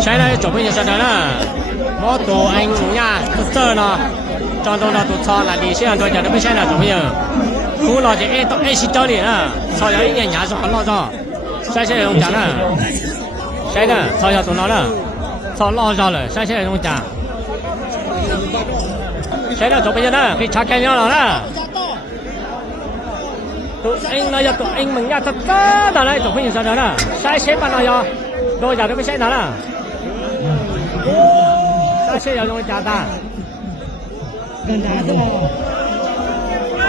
现在小朋友晓得了，我读人家读这呢，长大了读错了，你现在多讲都不现在小朋友，苦了就爱洗澡里了，草要一年年是很老早，现在用讲了，现在草要多老了，草老少了，现在用讲，现在小朋友呢可以查干粮了。tụi anh nói cho tụi anh mình ra thật tất là đây tụi mình sao đó là sai xếp bạn nào cho đôi giờ nó mới sai đó là sai xếp giờ dùng để trả ta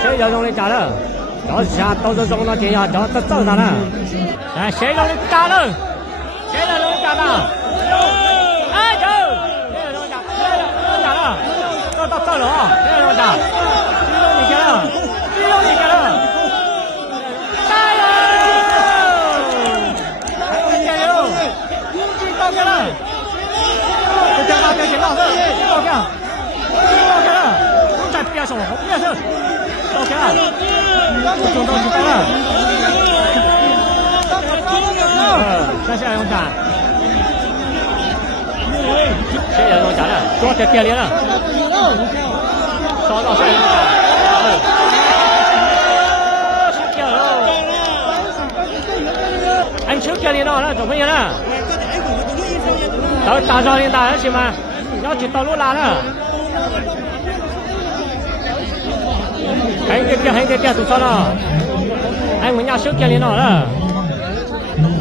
xếp giờ dùng để trả đó đó xa tôi tôi dùng nó chỉ cho tất tất là đó xếp dùng để trả đó xếp giờ dùng để trả ta ai chứ xếp giờ dùng để trả đó tôi tất tất rồi xếp giờ dùng để trả đi đâu đi kia đó到家了，到家了，到家了，再别说，别说，到家了，送到家了，现在用啥？现在用啥了？多点点了，烧到现在用啥？anh trước kia đi đó là chỗ bây giờ nè tao tao cho lên tao đó chứ mà nó chỉ tao lúc là đó anh kia tụi sao đó anh muốn nhau trước kia lên đó